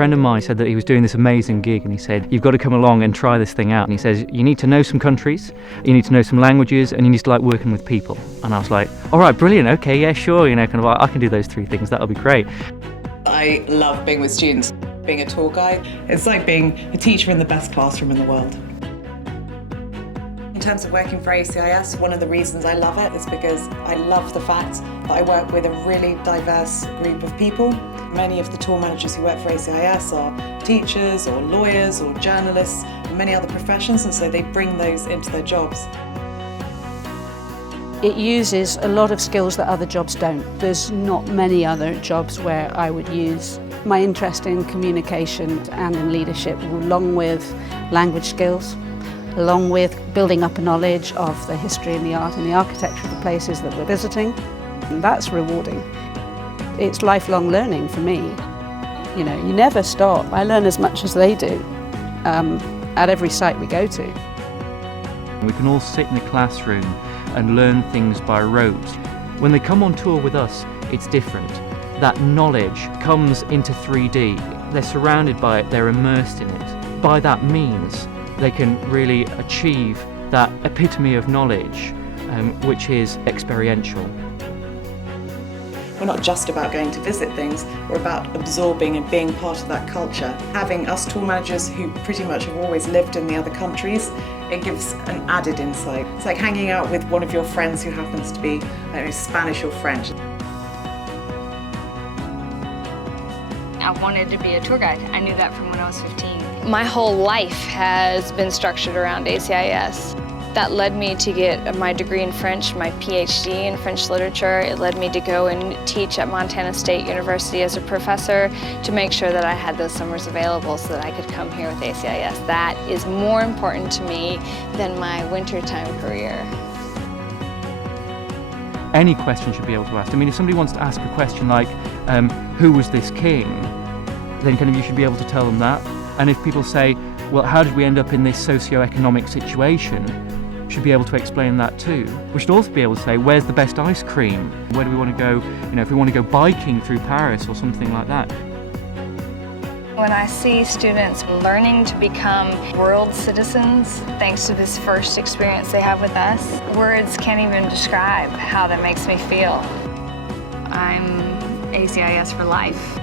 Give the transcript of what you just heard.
friend of mine said that he was doing this amazing gig, and he said, you've got to come along and try this thing out. And he says, you need to know some countries, you need to know some languages, and you need to like working with people. And I was like, all right, brilliant, okay, yeah, sure, you know, kind of like, I can do those 3 things, that'll be great. I love being with students. Being a tour guide, it's like being a teacher in the best classroom in the world. In terms of working for ACIS, one of the reasons I love it is because I love the fact that I work with a really diverse group of people. Many of the tour managers who work for ACIS are teachers or lawyers or journalists and many other professions, and so they bring those into their jobs. It uses a lot of skills that other jobs don't. There's not many other jobs where I would use my interest in communication and in leadership, along with language skills, along with building up a knowledge of the history and the art and the architecture of the places that we're visiting. And that's rewarding. It's lifelong learning for me. You know, you never stop. I learn as much as they do at every site we go to. We can all sit in the classroom and learn things by rote. When they come on tour with us, it's different. That knowledge comes into 3D. They're surrounded by it, they're immersed in it. By that means, they can really achieve that epitome of knowledge, which is experiential. We're not just about going to visit things, we're about absorbing and being part of that culture. Having us tour managers who pretty much have always lived in the other countries, it gives an added insight. It's like hanging out with one of your friends who happens to be, I don't know, Spanish or French. I wanted to be a tour guide. I knew that from when I was 15. My whole life has been structured around ACIS. That led me to get my degree in French, my PhD in French literature. It led me to go and teach at Montana State University as a professor to make sure that I had those summers available so that I could come here with ACIS. That is more important to me than my wintertime career. Any question should be able to ask. I mean, if somebody wants to ask a question like, who was this king? Then kind of you should be able to tell them that. And if people say, well, how did we end up in this socio-economic situation? Should be able to explain that too. We should also be able to say, where's the best ice cream? Where do we want to go, you know, if we want to go biking through Paris or something like that. When I see students learning to become world citizens thanks to this first experience they have with us, words can't even describe how that makes me feel. I'm ACIS for life.